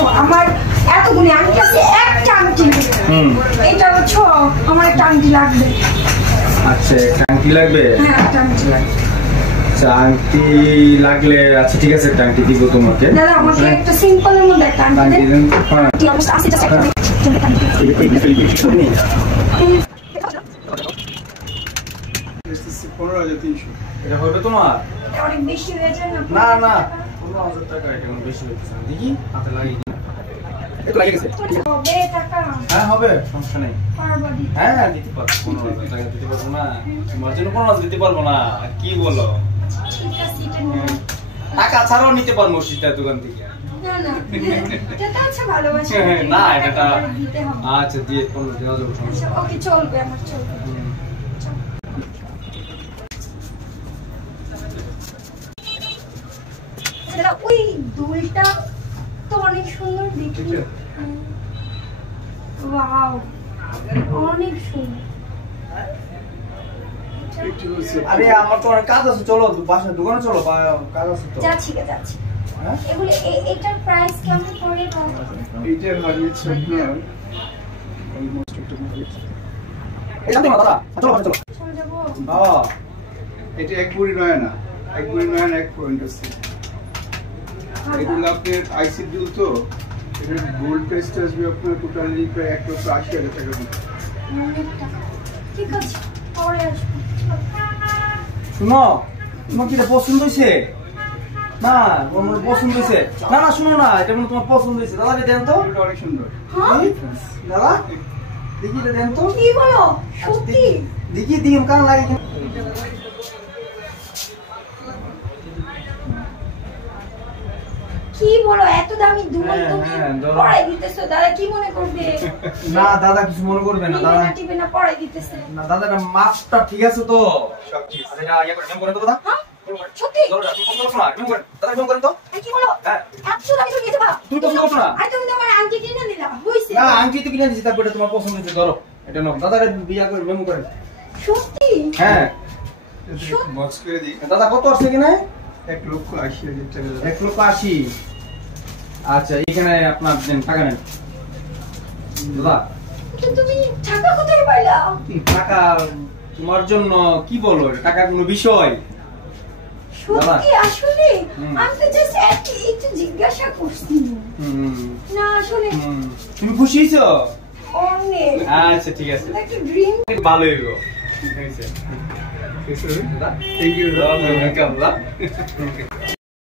বুঝছো আমার এতগুলি আংটি আছে, একটা আংটি এটা বুঝছো আমার একটা আংটি লাগবে। আচ্ছা একটা আংটি লাগবে? হ্যাঁ একটা আংটি লাগবে। আচ্ছা আংটি লাগলে আচ্ছা ঠিক আছে একটা আংটি দিব তোমাকে। দাদা আমাকে একটা সিম্পলের মধ্যে একটা আংটি দেন। হ্যাঁ আছে জাস্ট একটা এটা হবে তোমার? অনেক বেশি হয়ে যায় না? না না 15,000 টাকা এটা বেশি হচ্ছে না। দেখি হাতে লাগিয়ে দিই। এটা লাগিয়ে গেছে। হবে টাকা? হ্যাঁ হবে, সমস্যা নেই। পারবা দিতে? হ্যাঁ দিতে পারবো। 15,000 টাকা দিতে পারবো না? তোমার জন্য 15,000 দিতে পারবো না? কি বলো? ঠিক আছে এটা নিয়ে টাকা ছাড়াও নিতে পারবো শীতের দোকান থেকে। না না এটা তো আচ্ছা ভালোবাসা না এটা দিতে হবে। আচ্ছা দিয়ে 15,000 আচ্ছা ওকে চলবে, আমার চলবে। দাদা ওই দুলটা তো অনেক সুন্দর দেখি। ওয়াও অনেক সুন্দর। আরে আমার তো অনেক কাজ আছে, চলো বাসায় দোকানে চলো, কাজ আছে তো। যাচ্ছি যাচ্ছি। এগুলো এটার প্রাইস কেমন পড়ে? এটার হারিয়েছে আপনার অলমোস্ট একটা এই জানতে না দাদা, চলো বাসায় চলো। চলে যাবো? হ্যাঁ এটা এক বুড়ি নয় না, এক বুড়ি নয় না, এক পয়েন্ট আছে। এগুলো আপনার আইসি ডিল তো, এটার গোল্ড প্রাইসটা আসবে আপনার টোটালি প্রায় 1,80,000 টাকা মতো। ঠিক আছে পরে আসবো। শুনো তোমার কি এটা পছন্দ হয়েছে? না তোমার পছন্দ হয়েছে? না না শুনো না, এটা মনে তোমার পছন্দ হয়েছে। দাদা এটা দেন তো। এটা অনেক সুন্দর। হ্যাঁ দাদা দেখি এটা দেন তো। কি বলো সত্যি? দেখি দিই কান লাগে কি। কি বলো এত দামি দুল তুমি পড়াই দিতেছো? দাদা কি মনে করবে? না দাদা কিছু মনে করবে না। দাদা টিপে না পড়াই দিতেছে। না দাদা এটা মাপটা ঠিক আছে তো? সব ঠিক আছে। এটা ইয়া করে নিয়ম করেন তো দাদা। হ্যাঁ সত্যি? দাদা তুমি পছন্দ করছো না? নিয়ম করেন দাদা, নিয়ম করেন তো। কি বলো? হ্যাঁ এত দামি তুমি নিতে পারো? তুমি পছন্দ করছো না? আরে তুমি তো আমার আংটি কিনে দিলা হইছে। না আংটি তো কিনে দিছি, তারপর এটা তোমার পছন্দ হয়েছে ধরো এটা নাও। দাদা এটা বিয়া করে নিয়ম করেন। সত্যি? হ্যাঁ বক্স করে দিই। দাদা কত আছে কিনে? 1,80,000 টাকা। 1,80,000। আচ্ছা এখানে আপনার দেন টাকা নেন দাদা। তুমি টাকা কোথায় পাইলা? টাকা তোমার জন্য কি বলো, টাকা কোনো বিষয়? সত্যি আসলে আমি তো জাস্ট একটু জিজ্ঞাসা করছি। না আসলে তুমি খুশি হয়েছো? অনেক। আচ্ছা ঠিক আছে, একটা ড্রিম। ভালো হইব। Thank you.